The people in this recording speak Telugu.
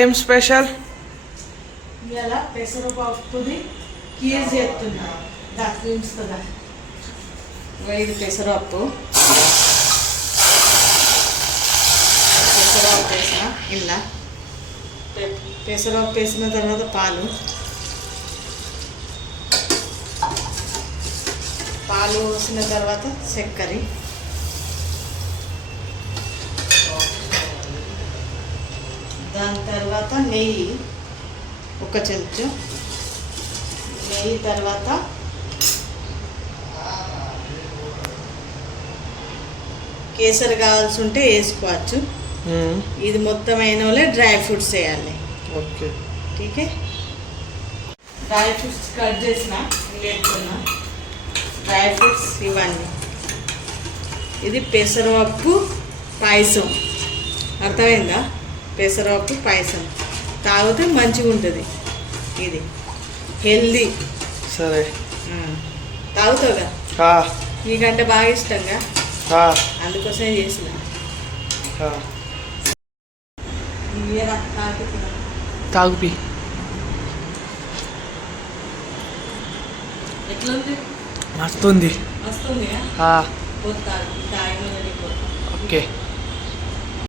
ఏం స్పెషల్? ఇలా పెసరపప్పుది కీర్ చేస్తున్నా. చూపిస్తుందా? ఇది పెసరపప్పు వేసిన ఇలా పెసరపప్పు వేసిన తర్వాత పాలు పోసిన తర్వాత చక్కెర, దాని తర్వాత నెయ్యి ఒక చెంచా నెయ్యి, తర్వాత కేసరి కావాల్సి ఉంటే వేసుకోవచ్చు. ఇది మొత్తం అయిన వాళ్ళే డ్రై ఫ్రూట్స్ వేయాలి. ఓకే, ఠీకే. డ్రై ఫ్రూట్స్ కట్ చేసిన వేసుకున్నా. డ్రై ఫ్రూట్స్ ఇవన్నీ. ఇది పెసరపప్పు పాయసం, అర్థమైందా? పెసరపప్పు పాయసం తాగితే మంచిగా ఉంటుంది. ఇది హెల్దీ. సరే, తాగుతావుగా? నీకంటే బాగా ఇష్టంగా, అందుకోసమే చేసిన. తాగుపి. ఎట్లుంది? మస్తుంది. వస్తుంది. ఓకే.